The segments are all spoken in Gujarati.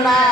না।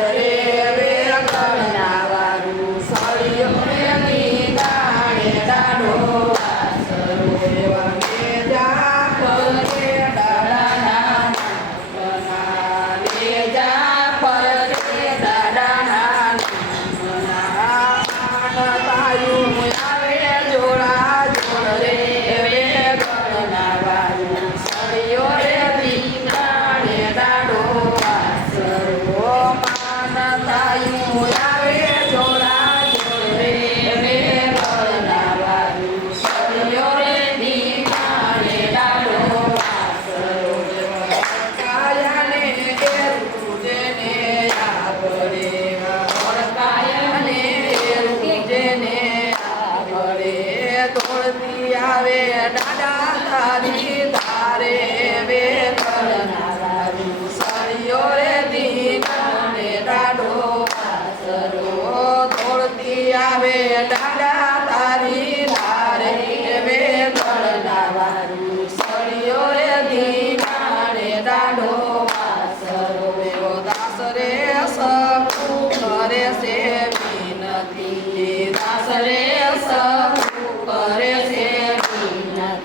Nazaré. આવે દાદા તારી તારે વેતના